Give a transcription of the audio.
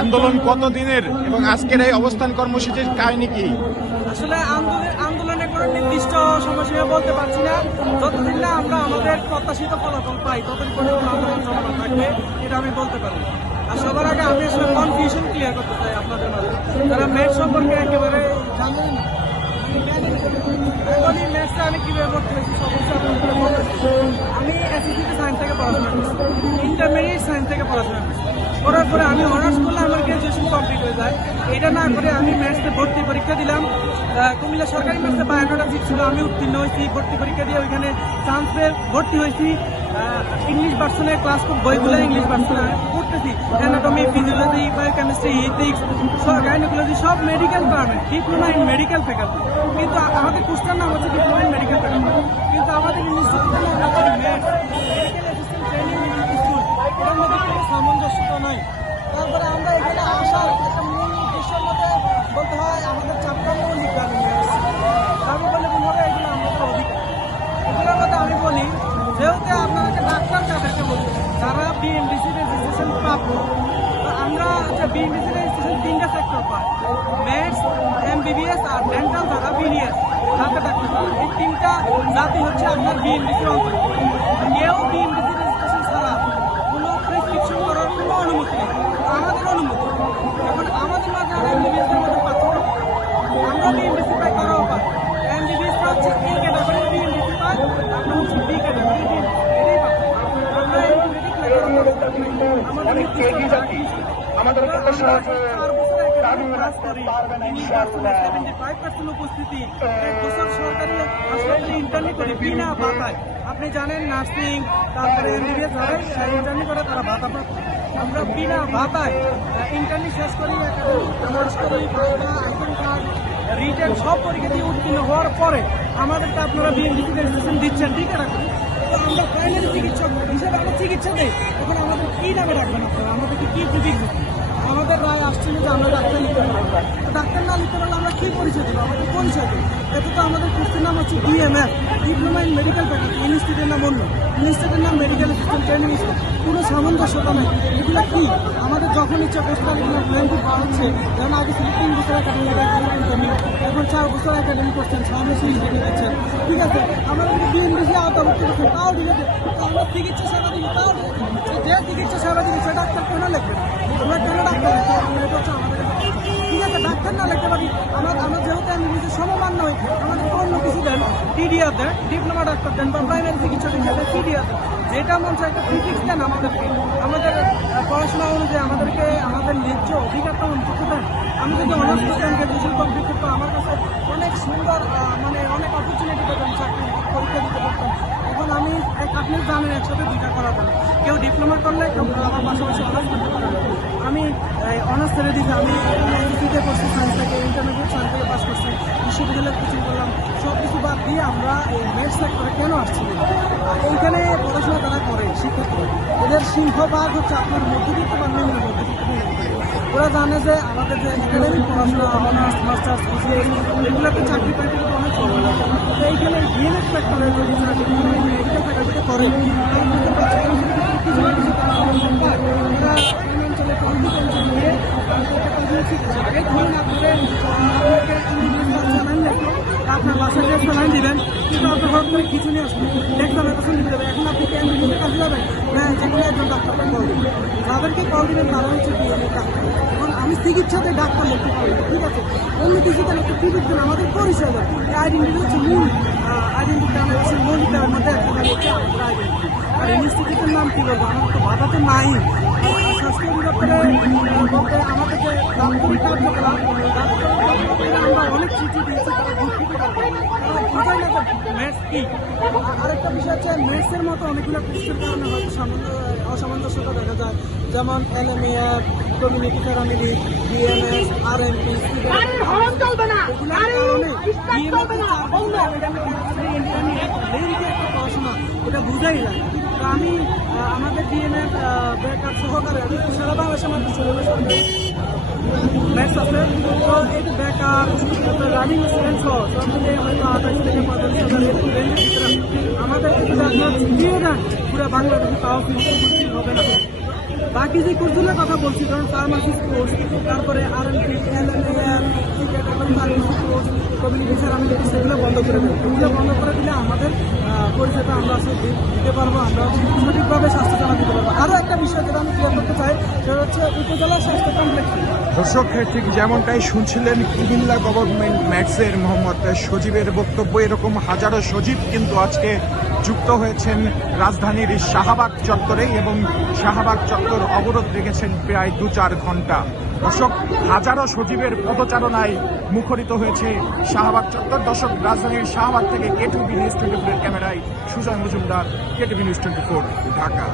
আন্দোলন কত দিনের এবং আজকের এই অবস্থান কর্মসূচির কাহিনী কি? আসলে আন্দোলনে কোনো নির্দিষ্ট সময়সীমা বলতে পারছি না। যতদিন না আমরা আমাদের প্রত্যাশিত ফলাফল পাই ততদিন পর্যন্ত আন্দোলন চলমান থাকবে, এটা আমি বলতে পারি। আর সবার আগে আমি আসলে কনফিউশন ক্লিয়ার করতে চাই আপনাদের মাঝে, যারা ম্যাথ সম্পর্কে একেবারে জানেন না। ম্যাথসটা আমি কীভাবে ভর্তি হয়েছি আমি এসএসসিতে সায়েন্স থেকে পড়াশোনা করছি, ইন্টারমিডিয়েট সায়েন্স থেকে পড়াশোনা করছি। করার পরে আমি অনার্স করলে আমার গ্রাজুয়েশন কমপ্লিট হয়ে যায়। এটা না করে আমি ম্যাথসে ভর্তি পরীক্ষা দিলাম। কুমিল্লা সরকারি ম্যাথসে 52টা সিট ছিল, আমি উত্তীর্ণ হয়েছি। ভর্তি পরীক্ষা দিয়ে ওইখানে চান্স পেয়ে ভর্তি হয়েছি। ইংলিশ ভার্সনে ক্লাস বইগুলো ইংলিশ ভার্সনে পড়তেছি। Anatomy, physiology, biochemistry, ethics, gynaecology, সব medical department, diploma in medical faculty. কিন্তু আমাদের কোর্সটার নাম হচ্ছে ডিপ্লোমা ইন মেডিকেল ফ্যাকাল্টি, কিন্তু আমাদের ইনস্টিটিউটের নাম হচ্ছে maths medical assistant training school. এটার মধ্যে কোনো সামঞ্জস্যতা নাই। তারপরে আমরা এখানে আসার একটা মূল উদ্দেশ্যের মধ্যে বলতে হয় আমাদের 54 মৌলিক দাবি নিয়ে আসছি। দাবি বলে ভুল হবে, এগুলো আমাদের অধিকার। এগুলোর মধ্যে আমি বলি, যেহেতু আপনাদেরকে ডাক্তার তাদেরকে বলতে যারা বিএমডিসি রেজিস্ট্রেশন প্রাপ্ত, তো আমরা হচ্ছে বিএমডিসি রেজিস্ট্রেশন 3টা সেক্টর পাই, ম্যাথস, এমবিবিএস আর ডেন্টাল যারা বিডিএস তাদের ডাক্তার তারা। এই 3টা জাতি হচ্ছে আপনার বিএমডিসির অন্তর্গত। কেউ বিএমডিসি রেজিস্ট্রেশন ছাড়া কোনো প্রেসক্রিপশন করার কোনো অনুমতি নেই, আমাদের অনুমতি। এখন আমাদের মাঝে আর এমবিবিএসের মধ্যে পার্থক্য কি? আমরা বিএমডিসি পাই, তারাও পাই। এমবিবিএসটা হচ্ছে এ ক্যাটাগরি বিএমডিসি পাই, আমরা হচ্ছে বি ক্যাটাগরি এটাই পাই। আমরা এমবিবিএস আমাদের নির্দিষ্ট আমাদের উপস্থিতি, 1 বছর সরকারি হাসপাতালে ইন্টার্নি করি বিনা ভাতায়। আপনি জানেন নার্সিং, তারপরে এমবিবিএস যারা ইন্টার্নি করে তারা ভাতা প্রাপ্ত। আমরা বিনা ভাতায় ইন্টার্নি শেষ করি, পাস করি, আইডেন্টি কার্ড, রিটেন সব পরীক্ষা দিয়ে উত্তীর্ণ হওয়ার পরে আমাদেরকে আপনারা বিএমডিসি রেজিস্ট্রেশন দিচ্ছেন, ঠিক আছে? তো আমরা প্রাইমারি চিকিৎসক হিসেবে আমরা চিকিৎসা দেই। এখন আমাদের কী নামে রাখবেন আপনারা? আমাদেরকে কী প্রিফিক্স দিচ্ছেন? আমাদের রায় আসছিল যে আমরা ডাক্তার লিখতে পারবো, তো ডাক্তার না লিখতে পারলে আমরা কী পরিচয় দেবো? আমাদের পরিচয় দেবো। এতে তো আমাদের কোর্সের নাম হচ্ছে DMF, diploma in medical faculty. ইনস্টিটিউটের নাম অন্য, ইনস্টিটিউটের নাম মেডিকেল অ্যাসিস্ট্যান্ট ট্রেনিং স্কুল। কোনো সামঞ্জস্যতা নেই। এগুলো কি আমাদের যখন ইচ্ছা কোর্সটা ব্ল্যাঙ্কেট পাওয়া হচ্ছে, যেমন আগে ছিল 3 বছর একাডেমিক, এখন 4 বছর একাডেমি করছেন, 6 মাসে ইন্টারভিউ দিচ্ছেন, ঠিক আছে? আমাদের বিএমডিসি আওতাভুক্ত করছেন, তাও দিলেছে। তো আমরা চিকিৎসা সেবা দিচ্ছি, তাও দিলেছে। যে চিকিৎসা সেবা দিচ্ছি সে ডাক্তার কেন লিখবে? আমরা কেন ডাক্তার লিখতে পারবো? এটা হচ্ছে আমাদের, ঠিক আছে? ডাক্তার না লিখতে পারি, আমরা যেহেতু আমি নিজে সমমান নই, আমাদেরকে অন্য কিছু দেন, টিডিআর দেন, ডিপ্লোমা ডাক্তার দেন, বা প্রাইমারি চিকিৎসক হিসেবে টিডিআর দেন, যেটা মন চায় একটা প্রিফিক্স দেন আমাদেরকে। আমাদের পড়াশোনা অনুযায়ী আমাদেরকে আমাদের ন্যায্য অধিকারটা অন্তত দেন। আমি যদি অনার্স করতাম, গ্রাজুয়েশন কমপ্লিট করতাম, আমার কাছে অনেক সুন্দর মানে অনেক অপরচুনিটি পেতাম, চাকরি পরীক্ষা দিতে পারতাম। এখন আমি আপনি জানেন একসাথে 2টা করা যায়, কেউ ডিপ্লোমা করলে কেউ আমার পাশাপাশি অনার্স করতে পারে। আমি অনার্স ছেড়ে দিয়েছি, আমি এসএসসিতে করছি সায়েন্স থেকে, ইন্টারমিডিয়েট সায়েন্স থেকে পাস করছি, বিশ্ববিদ্যালয়ে কোচিং করলাম। সব কিছু বাদ দিয়ে আমরা এই ম্যাথ সেক্টরে কেন আসছি? এইখানে পড়াশোনা তারা করে শিক্ষার্থী, এদের সিংহভাগ হচ্ছে আপনার মধ্যবিত্ত বা নিম্ন মধ্যবিত্ত। ওরা জানে যে আমাদের যে একাডেমিক পড়াশোনা, অনার্স, মাস্টার্স, বিসিএস, এগুলোতে চাকরি পাইতে কিন্তু অনেক প্রবলেম আছে। তো এইখানে বিএমএস সেক্টরে যদি মেডিকেল ফ্যাকাল্টিতে করে, কিছু না কিছু তারা পায়। ওরা গ্রামাঞ্চলে কম্পিটেন্সি নিয়ে আগে ধরুন আপনার বাসায় যে স্যালাইন দিবেন, কিন্তু আপনার হঠাৎ করে কিছু নিয়ে আসবেন, দেখবেন এত শুনতে দেবে। এখন আপনি ক্যান্টিনে কাজে যাবেন, হ্যাঁ, যেখানে একজন ডাক্তারকে কল দেবেন, যাদেরকে কল দিবেন তারা হচ্ছে ডাক্তার। এখন আমি চিকিৎসাতে ডাক্তার লিখতে পারি, ঠিক আছে? অন্য কিছুতে একটা টিকিট দেন, আমাদের পরিচয় দেন। এই আইডেন্টিটি হচ্ছে মূল আইডেন্টিটি, আমাদের মৌলিক দেওয়ার মধ্যে একটা হচ্ছে আমাদের আইডেন্টিটি। আর ইনস্টিটিউটের নাম কী বলবো? আমার তো বাধা তো নাই। স্বাস্থ্য অধিদপ্তরে বলতে আমাদের যে দাপ্তরিক কার্যকলাপ, আমরা অনেক চিঠি দিয়েছি, তারা দুঃখিত করবে, তারা বোঝায় না যে ম্যাথস কী। আরেকটা বিষয় হচ্ছে ম্যাথসের মতো অনেকগুলো কোর্সের কারণে হয়তো অসামঞ্জস্যতা দেখা যায়, যেমন LMF, community paramedic, DMS, RMP, পড়াশোনা এটা বুঝাই যায়। তো আমি আমাদের ডিএমএফ বেকার সহকারে আমি সারা বাংলাদেশের মধ্যে 16 বছর ম্যাথস আছে। তো এই যে বেকার রানিং স্টুডেন্ট সহ সব মিলে হয়তো 28 থেকে 45,000 এরকম রেঞ্জের ভিতরে আমাদের যদি আপনার দিয়ে দেন পুরো বাংলাদেশে, তাও কিন্তু হবে না। বাকি যে কোর্সগুলোর কথা বলছি, কারণ ফার্মাসিস্ট কোর্স, তারপরে RNP, LNAM, টিকেট এবং সার্ভিস কোর্স, কমিউনিটি সার্ভিস, সেগুলো বন্ধ করে দেবে। এগুলো বন্ধ করে দিলে আমাদের পরিষেবা আমরা আসলে দিতে পারবো, আমরা সঠিকভাবে স্বাস্থ্য সেবা দিতে পারবো। আরও একটা বিষয় যেটা আমি ক্লিয়ার করতে চাই, সেটা হচ্ছে উপজেলা স্বাস্থ্য কমপ্লেক্স। দর্শক ঠিক যেমনটাই শুনছিলেন কুমিল্লা গভর্নমেন্ট ম্যাটসের মোহাম্মদ সজীবের বক্তব্য, এরকম হাজারো সজীব কিন্তু আজকে যুক্ত হয়েছেন রাজধানীর শাহবাগ চত্বরে এবং শাহবাগ চত্বর অবরোধ রেখেছেন প্রায় 2-4 ঘন্টা। দর্শক হাজারো সজীবের পদচারণায় মুখরিত হয়েছে শাহবাগ চত্বর। দর্শক রাজধানীর শাহবাগ থেকে KTV নিউজ 24 এর ক্যামেরায় সুজয় মজুমদার, KTV নিউজ 24 ঢাকা।